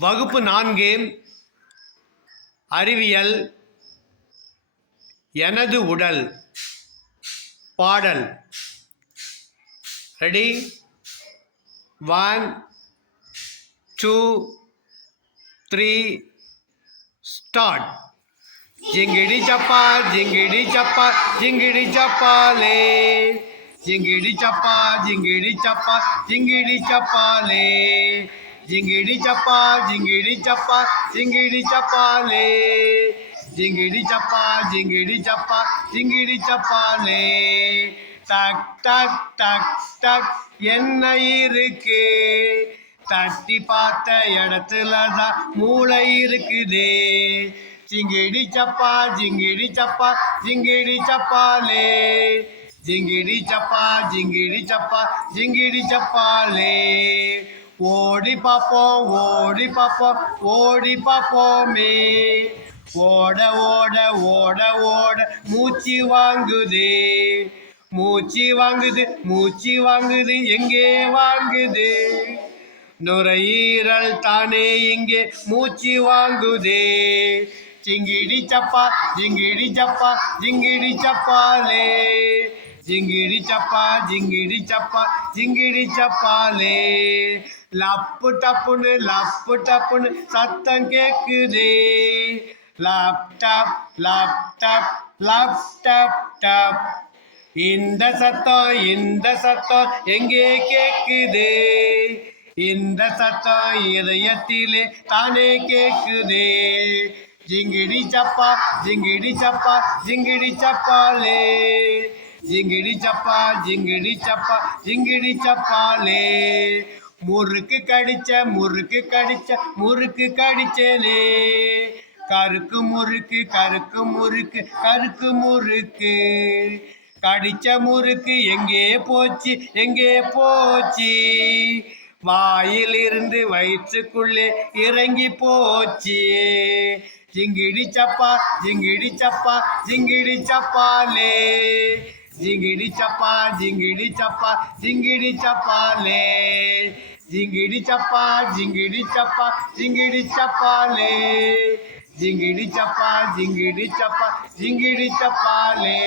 வகுப்பு 4 அறிவியல் எனது உடல் பாடல். Ready 1 2 3 start. ஜிங்கிடி சப்பா ஜிங்கிடி சப்பா ஜிங்கிடி சப்பாலே, ஜிங்கிடி சப்பா ஜிங்கிடி சப்பா ஜிங்கிடி சப்பாலே, ஜிங்கிடி சப்பா ஜிங்கிடி சப்பா ஜிங்கிடி சப்பாலே, ஜிங்கிடி சப்பா ஜிங்கிடி சப்பா ஜிங்கிடி சப்பாலே. டக் டக் டக் டக் என்ன இருக்கு, தட்டி பார்த்த இடத்துல தான் மூளை இருக்குதே. ஜிங்கிடி சப்பா ஜிங்கிடி சப்பா ஜிங்கிடி சப்பாலே, ஜிங்கிடி சப்பா ஜிங்கிடி சப்பா ஜிங்கிடி சப்பாலே. ஓடி பார்ப்போம் ஓடி பார்ப்போம் ஓடி பார்ப்போமே, ஓட ஓட ஓட ஓட மூச்சு வாங்குதே, மூச்சு வாங்குது மூச்சு வாங்குது எங்கே வாங்குது, நுரையீரல் தானே இங்கே மூச்சு வாங்குதே. ஜிங்கிடி சப்பா ஜிங்கிடி சப்பா ஜிங்கிடி சப்பாலே, ஜிங்கிடி சப்பா ஜிங்கிடி சப்பா ஜிங்கிடி சப்பாலே. லப்பு டப்புன்னு சத்தம் கேக்குதே, லேப்டாப் லேப்டாப் லேப்டாப் டாப். இந்த சத்தம் எங்கே கேக்குதே, இந்த சத்தம் இதயத்திலே தானே கேக்குதே. ஜிங்கிடி சப்பா ஜிங்கிடி சப்பா ஜிங்கிடி சப்பாலே, ஜிங்கிடி சப்பா ஜிங்கிடி சப்பா ஜிங்கிடி சப்பாலே. முறுக்கு கடிச்ச முறுக்கு கடிச்சலே, கருக்கு முறுக்கு கருக்கு முறுக்கு கருக்கு முறுக்கு, கடிச்ச முறுக்கு எங்கே போச்சு எங்கே போச்சு, வாயிலிருந்து வயிற்றுக்குள்ளே இறங்கி போச்சு. ஜிங்கிடி சப்பா ஜிங்கிடி சப்பா ஜிங்கிடி சப்பாலே, ஜிங்கிடி சப்பா ஜிங்கிடி சப்பா ஜிங்கிடி சப்பாலே, ஜிங்கிடி சப்பா ஜிங்கிடி சப்பா ஜிங்கிடி சப்பாலே, ஜிங்கிடி சப்பா ஜிங்கிடி சப்பா ஜிங்கிடி சப்பாலே.